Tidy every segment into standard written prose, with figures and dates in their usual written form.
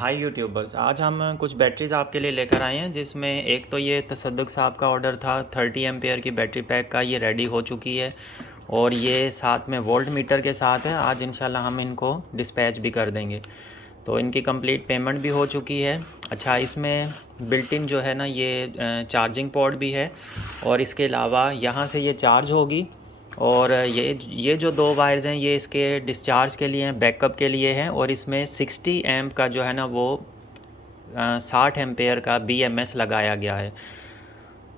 हाय YouTubers, आज हम कुछ बैटरीज़ आपके लिए लेकर आए हैं, जिसमें एक तो ये तसद्दुक साहब का ऑर्डर था 30 एम्पेयर की बैटरी पैक का। ये रेडी हो चुकी है और ये साथ में वोल्ट मीटर के साथ है। आज इंशाल्लाह हम इनको डिस्पैच भी कर देंगे। तो इनकी कंप्लीट पेमेंट भी हो चुकी है। अच्छा, इसमें बिल्ट इन जो है ना, ये चार्जिंग पोर्ट भी है और इसके अलावा यहाँ से ये चार्ज होगी। और ये जो दो वायर्स हैं ये इसके डिस्चार्ज के लिए हैं, बैकअप के लिए हैं। और इसमें 60 एम्प का जो है ना वो 60 एम्पेयर का BMS लगाया गया है।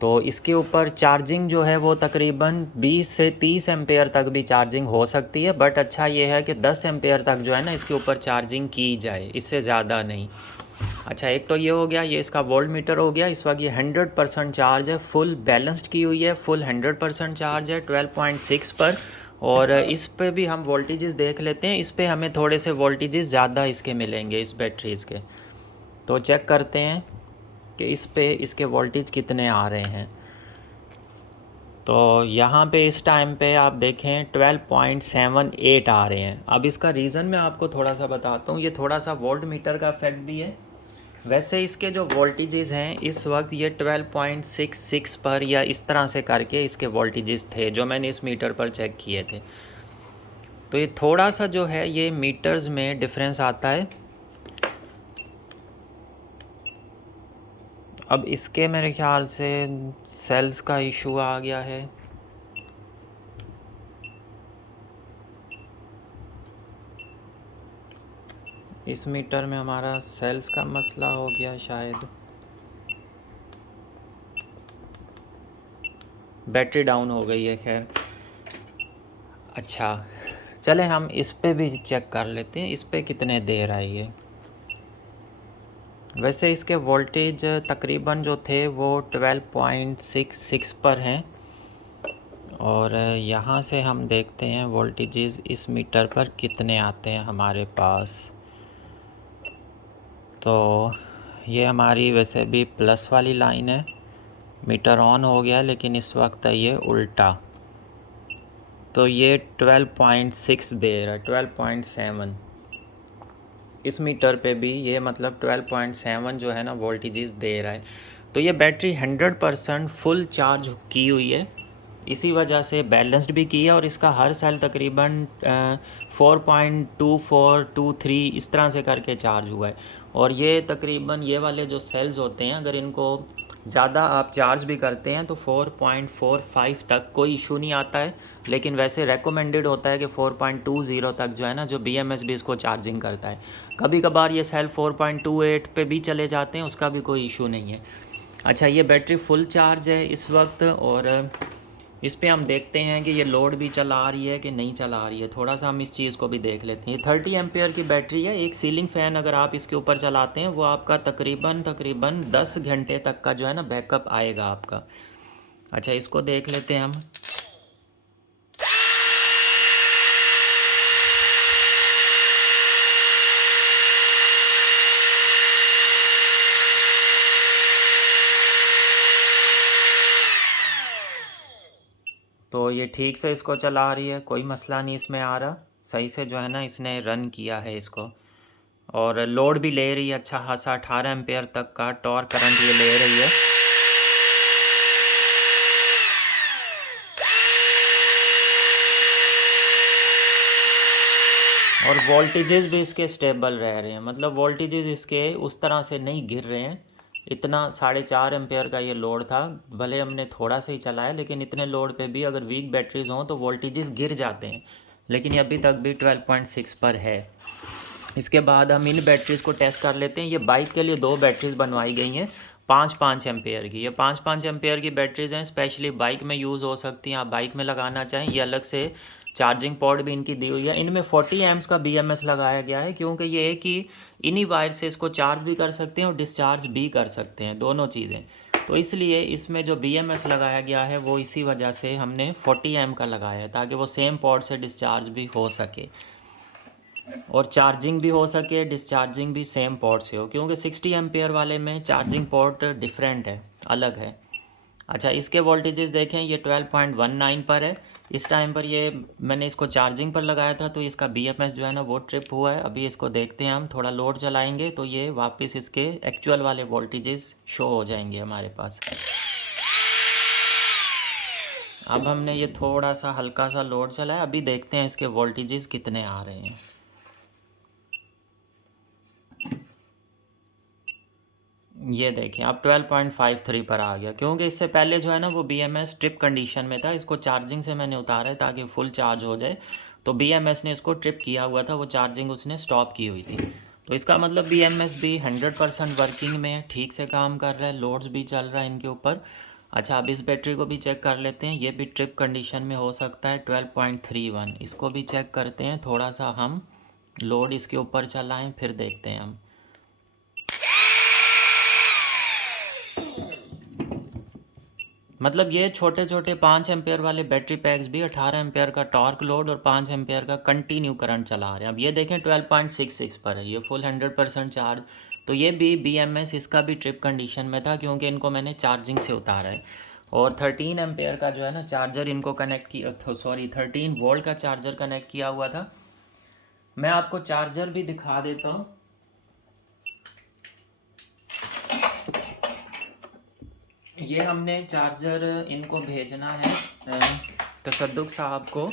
तो इसके ऊपर चार्जिंग जो है वो तकरीबन 20 से 30 एम्पेयर तक भी चार्जिंग हो सकती है। बट अच्छा ये है कि 10 एम्पेयर तक जो है ना इसके ऊपर चार्जिंग की जाए, इससे ज़्यादा नहीं। अच्छा, एक तो ये हो गया, ये इसका वोल्ट मीटर हो गया। इस वक्त ये 100% चार्ज है, फुल बैलेंस्ड की हुई है, फुल 100% चार्ज है 12.6 पर। और इस पे भी हम वोल्टेजेस देख लेते हैं। इस पे हमें थोड़े से वोल्टेजेस ज़्यादा इसके मिलेंगे, इस बैटरीज़ के। तो चेक करते हैं कि इस पे इसके वोल्टेज कितने आ रहे हैं। तो यहाँ पे इस टाइम पे आप देखें 12.78 आ रहे हैं। अब इसका रीज़न मैं आपको थोड़ा सा बताता हूँ। ये थोड़ा सा वोल्ट मीटर का इफेक्ट भी है। वैसे इसके जो वोल्टेजेस हैं इस वक्त ये 12.66 पर या इस तरह से करके इसके वोल्टेजेस थे जो मैंने इस मीटर पर चेक किए थे। तो ये थोड़ा सा जो है ये मीटर्स में डिफरेंस आता है। अब इसके मेरे ख्याल से सेल्स का इशू आ गया है। इस मीटर में हमारा सेल्स का मसला हो गया शायद। बैटरी डाउन हो गई है। खैर, अच्छा चले हम इस पे भी चेक कर लेते हैं, इस पे कितने दे रहा है ये। वैसे इसके वोल्टेज तकरीबन जो थे वो 12.66 पर हैं। और यहाँ से हम देखते हैं वोल्टेजेस इस मीटर पर कितने आते हैं हमारे पास। तो ये हमारी वैसे भी प्लस वाली लाइन है, मीटर ऑन हो गया, लेकिन इस वक्त है ये उल्टा। तो ये 12.6 दे रहा है, 12.7। इस मीटर पे भी ये मतलब 12.7 जो है ना वोल्टेजेस दे रहा है। तो ये बैटरी 100% फुल चार्ज की हुई है, इसी वजह से बैलेंस्ड भी की है। और इसका हर सेल तकरीबन 4.2423 इस तरह से करके चार्ज हुआ है। और ये तकरीबन ये वाले जो सेल्स होते हैं, अगर इनको ज़्यादा आप चार्ज भी करते हैं तो 4.45 तक कोई इशू नहीं आता है। लेकिन वैसे रेकमेंडेड होता है कि 4.20 तक जो है ना, जो BMS भी इसको चार्जिंग करता है। कभी कभार ये सेल 4.28 पे भी चले जाते हैं, उसका भी कोई इशू नहीं है। अच्छा, ये बैटरी फुल चार्ज है इस वक्त। और इस पे हम देखते हैं कि ये लोड भी चला रही है कि नहीं चला रही है। थोड़ा सा हम इस चीज़ को भी देख लेते हैं। ये 30 एम्पेयर की बैटरी है। एक सीलिंग फ़ैन अगर आप इसके ऊपर चलाते हैं वो आपका तकरीबन 10 घंटे तक का जो है ना बैकअप आएगा आपका। अच्छा, इसको देख लेते हैं हम। तो ये ठीक से इसको चला रही है, कोई मसला नहीं इसमें आ रहा। सही से जो है ना इसने रन किया है इसको। और लोड भी ले रही है अच्छा खासा, 18 एम्पेयर तक का टॉर्क करंट ये ले रही है। और वोल्टेजेस भी इसके स्टेबल रह रहे हैं, मतलब वोल्टेजेस इसके उस तरह से नहीं गिर रहे हैं। इतना 4.5 एम्पेयर का ये लोड था, भले हमने थोड़ा सा ही चलाया, लेकिन इतने लोड पे भी अगर वीक बैटरीज हों तो वोल्टेजेस गिर जाते हैं। लेकिन ये अभी तक भी 12.6 पर है। इसके बाद हम इन बैटरीज़ को टेस्ट कर लेते हैं। ये बाइक के लिए दो बैटरीज़ बनवाई गई हैं 5-5 एम्पेयर की। ये 5-5 एम्पेयर की बैटरीज़ हैं, स्पेशली बाइक में यूज़ हो सकती हैं। आप बाइक में लगाना चाहें, ये अलग से चार्जिंग पोर्ट भी इनकी दी हुई है। इनमें 40 एम्प्स का BMS लगाया गया है, क्योंकि ये है कि इन्हीं वायर से इसको चार्ज भी कर सकते हैं और डिस्चार्ज भी कर सकते हैं, दोनों चीज़ें। तो इसलिए इसमें जो BMS लगाया गया है वो इसी वजह से हमने 40 एम्प का लगाया है, ताकि वो सेम पोर्ट से डिस्चार्ज भी हो सके और चार्जिंग भी हो सके, डिस्चार्जिंग भी सेम पोर्ट से हो। क्योंकि 60 एम्पेयर वाले में चार्जिंग पोर्ट डिफरेंट है, अलग है। अच्छा, इसके वोल्टेजेस देखें, ये 12.19 पर है। इस टाइम पर ये मैंने इसको चार्जिंग पर लगाया था तो इसका BMS जो है ना वो ट्रिप हुआ है। अभी इसको देखते हैं, हम थोड़ा लोड चलाएंगे तो ये वापस इसके एक्चुअल वाले वोल्टेजेस शो हो जाएंगे हमारे पास। अब हमने ये थोड़ा सा हल्का सा लोड चलाया, अभी देखते हैं इसके वोल्टेजेस कितने आ रहे हैं। ये देखें अब 12.53 पर आ गया, क्योंकि इससे पहले जो है ना वो BMS ट्रिप कंडीशन में था। इसको चार्जिंग से मैंने उतारा है ताकि फुल चार्ज हो जाए, तो BMS ने इसको ट्रिप किया हुआ था, वो चार्जिंग उसने स्टॉप की हुई थी। तो इसका मतलब BMS भी 100% वर्किंग में ठीक से काम कर रहा है, लोड्स भी चल रहा है इनके ऊपर। अच्छा, अब इस बैटरी को भी चेक कर लेते हैं, ये भी ट्रिप कंडीशन में हो सकता है। 12.31 इसको भी चेक करते हैं, थोड़ा सा हम लोड इसके ऊपर चलाएं फिर देखते हैं हम। मतलब ये छोटे छोटे 5 एम्पेयर वाले बैटरी पैक्स भी 18 एम्पेयर का टॉर्क लोड और 5 एम्पेयर का कंटिन्यू करंट चला रहे हैं। अब ये देखें 12.66 पर है, ये फुल 100% चार्ज। तो ये भी BMS इसका भी ट्रिप कंडीशन में था, क्योंकि इनको मैंने चार्जिंग से उतारा है। और 13 एम्पेयर का जो है ना चार्जर इनको कनेक्ट किया, सॉरी 13 वोल्ट का चार्जर कनेक्ट किया हुआ था। मैं आपको चार्जर भी दिखा देता हूँ। ये हमने चार्जर इनको भेजना है तसद्दुक साहब को,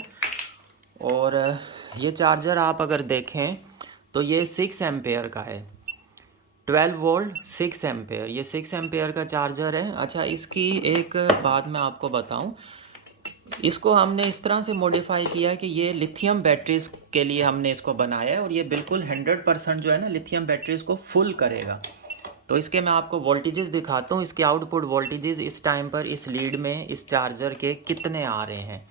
और ये चार्जर आप अगर देखें तो ये 6 एम्पेयर का है, 12 वोल्ट 6 एम्पेयर, ये 6 एम्पेयर का चार्जर है। अच्छा, इसकी एक बात मैं आपको बताऊं, इसको हमने इस तरह से मॉडिफाई किया है कि ये लिथियम बैटरीज के लिए हमने इसको बनाया है, और ये बिल्कुल 100% जो है ना लिथियम बैटरीज को फुल करेगा। तो इसके मैं आपको वोल्टेजेस दिखाता हूँ, इसके आउटपुट वोल्टेजेस इस टाइम पर इस लीड में इस चार्जर के कितने आ रहे हैं।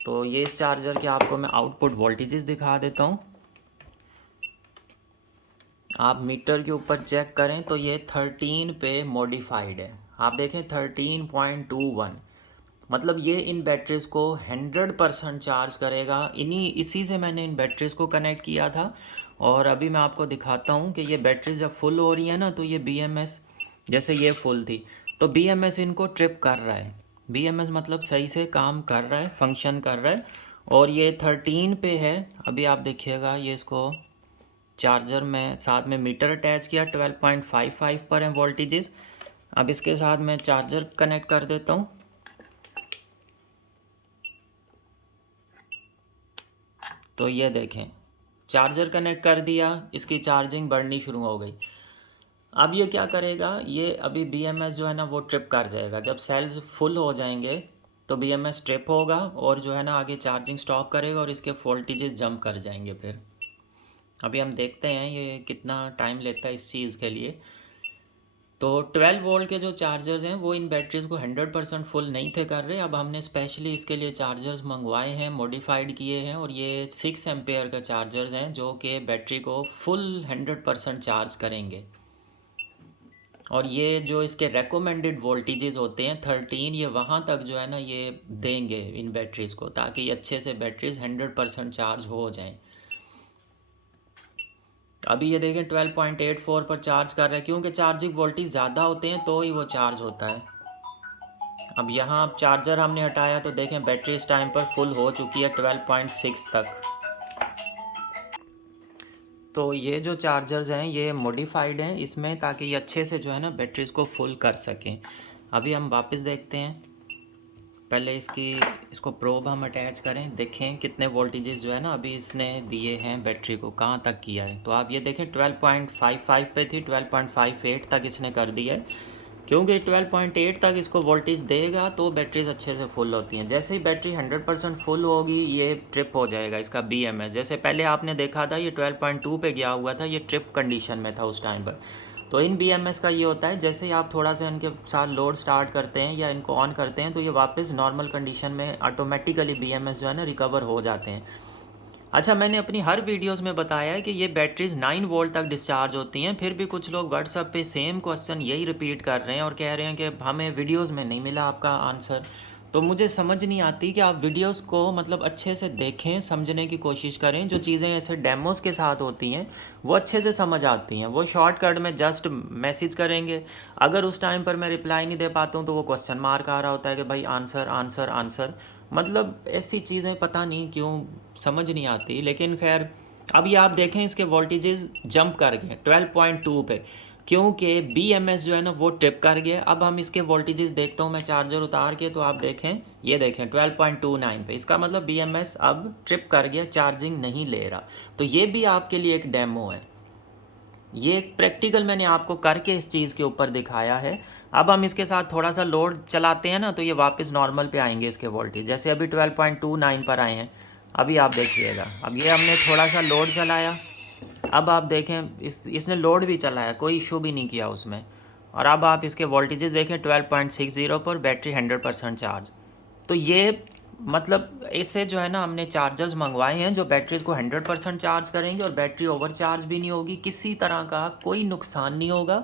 तो ये इस चार्जर के आपको मैं आउटपुट वोल्टेजेस दिखा देता हूँ। आप मीटर के ऊपर चेक करें तो ये 13 पे मॉडिफाइड है, आप देखें 13.21, मतलब ये इन बैटरीज़ को 100% चार्ज करेगा। इसी से मैंने इन बैटरीज़ को कनेक्ट किया था, और अभी मैं आपको दिखाता हूँ कि ये बैटरीज जब फुल हो रही है ना तो ये BMS, जैसे ये फुल थी तो BMS इनको ट्रिप कर रहा है। BMS मतलब सही से काम कर रहा है, फंक्शन कर रहा है। और ये 13 पे है, अभी आप देखिएगा ये इसको चार्जर में साथ में मीटर अटैच किया, 12.55 पर है वोल्टेजेस। अब इसके साथ मैं चार्जर कनेक्ट कर देता हूँ। तो ये देखें चार्जर कनेक्ट कर दिया, इसकी चार्जिंग बढ़नी शुरू हो गई। अब ये क्या करेगा, ये अभी BMS जो है ना वो ट्रिप कर जाएगा। जब सेल्स फुल हो जाएंगे तो BMS ट्रिप होगा और जो है ना आगे चार्जिंग स्टॉप करेगा और इसके वोल्टेजेस जंप कर जाएंगे। फिर अभी हम देखते हैं ये कितना टाइम लेता है इस चीज़ के लिए। तो 12 वोल्ट के जो चार्जर्स हैं वो इन बैटरीज़ को 100% फुल नहीं थे कर रहे। अब हमने स्पेशली इसके लिए चार्जर्स मंगवाए हैं, मॉडिफाइड किए हैं, और ये 6 एम्पेयर का चार्जर्स हैं जो कि बैटरी को फुल 100% चार्ज करेंगे। और ये जो इसके रेकमेंडेड वोल्टेजेस होते हैं 13, ये वहाँ तक जो है ना ये देंगे इन बैटरीज़ को, ताकि ये अच्छे से बैटरीज 100% चार्ज हो जाएं। अभी ये देखें 12.84 पर चार्ज कर रहा है, क्योंकि चार्जिंग वोल्टेज ज़्यादा होते हैं तो ही वो चार्ज होता है। अब यहाँ अब चार्जर हमने हटाया तो देखें बैटरी इस टाइम पर फुल हो चुकी है 12.6 तक। तो ये जो चार्जर्स हैं ये मॉडिफाइड हैं इसमें, ताकि ये अच्छे से जो है ना बैटरीज को फुल कर सकें। अभी हम वापस देखते हैं, पहले इसको प्रोब हम अटैच करें, देखें कितने वोल्टेजेस जो है ना अभी इसने दिए हैं, बैटरी को कहाँ तक किया है। तो आप ये देखें 12.55 पे थी, 12.58 तक इसने कर दिया है, क्योंकि 12.8 तक इसको वोल्टेज देगा तो बैटरीज अच्छे से फुल होती हैं। जैसे ही बैटरी 100% फुल होगी ये ट्रिप हो जाएगा इसका BMS। जैसे पहले आपने देखा था ये 12.2 पे गया हुआ था, ये ट्रिप कंडीशन में था उस टाइम पर। तो इन BMS का ये होता है, जैसे ही आप थोड़ा सा इनके साथ लोड स्टार्ट करते हैं या इनको ऑन करते हैं तो ये वापस नॉर्मल कंडीशन में ऑटोमेटिकली BMS जो है ना रिकवर हो जाते हैं। अच्छा, मैंने अपनी हर वीडियोस में बताया है कि ये बैटरीज 9 वोल्ट तक डिस्चार्ज होती हैं, फिर भी कुछ लोग व्हाट्सएप पे सेम क्वेश्चन यही रिपीट कर रहे हैं और कह रहे हैं कि हमें वीडियोस में नहीं मिला आपका आंसर। तो मुझे समझ नहीं आती कि आप वीडियोस को मतलब अच्छे से देखें, समझने की कोशिश करें। जो चीज़ें ऐसे डेमोस के साथ होती हैं वो अच्छे से समझ आती हैं, वो शॉर्टकट में जस्ट मैसेज करेंगे, अगर उस टाइम पर मैं रिप्लाई नहीं दे पाता हूँ तो वो क्वेश्चन मार्क आ रहा होता है कि भाई आंसर आंसर आंसर। मतलब ऐसी चीज़ें पता नहीं क्यों समझ नहीं आती। लेकिन खैर अभी आप देखें इसके वोल्टेजेस जंप कर गए 12.2 पे, क्योंकि BMS जो है ना वो ट्रिप कर गया। अब हम इसके वोल्टेजेस देखता हूँ मैं चार्जर उतार के, तो आप देखें, ये देखें 12.29 पे, इसका मतलब BMS अब ट्रिप कर गया, चार्जिंग नहीं ले रहा। तो ये भी आपके लिए एक डेमो है, ये एक प्रैक्टिकल मैंने आपको करके इस चीज़ के ऊपर दिखाया है। अब हम इसके साथ थोड़ा सा लोड चलाते हैं ना, तो ये वापस नॉर्मल पे आएंगे इसके वोल्टेज, जैसे अभी 12.29 पर आए हैं। अभी आप देखिएगा, अब ये हमने थोड़ा सा लोड चलाया, अब आप देखें इसने लोड भी चलाया, कोई इशू भी नहीं किया उसमें। और अब आप इसके वोल्टेजेस देखें 12.60 पर, बैटरी 100% चार्ज। तो ये मतलब इससे जो है ना हमने चार्जर्स मंगवाए हैं जो बैटरीज को 100% चार्ज करेंगे और बैटरी ओवर चार्ज भी नहीं होगी, किसी तरह का कोई नुकसान नहीं होगा।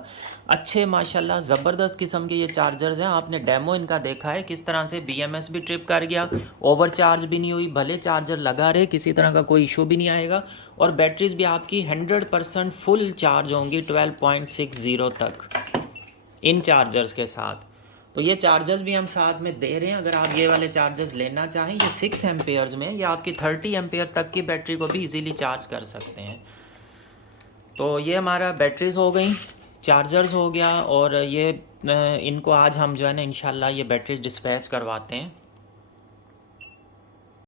अच्छे माशाल्लाह ज़बरदस्त किस्म के ये चार्जर्स हैं। आपने डेमो इनका देखा है किस तरह से BMS भी ट्रिप कर गया, ओवर चार्ज भी नहीं हुई, भले चार्जर लगा रहे किसी तरह का कोई इशू भी नहीं आएगा। और बैटरीज भी आपकी 100% फुल चार्ज होंगी 12.60 तक इन चार्जर्स के साथ। तो ये चार्जर्स भी हम साथ में दे रहे हैं, अगर आप ये वाले चार्जर्स लेना चाहें। ये 6 एम्पेयर्स में, या आपकी 30 एम्पेयर तक की बैटरी को भी इजीली चार्ज कर सकते हैं। तो ये हमारा बैटरीज हो गई, चार्जर्स हो गया, और ये इनको आज हम जो है ना इंशाल्लाह ये बैटरीज डिस्पैच करवाते हैं।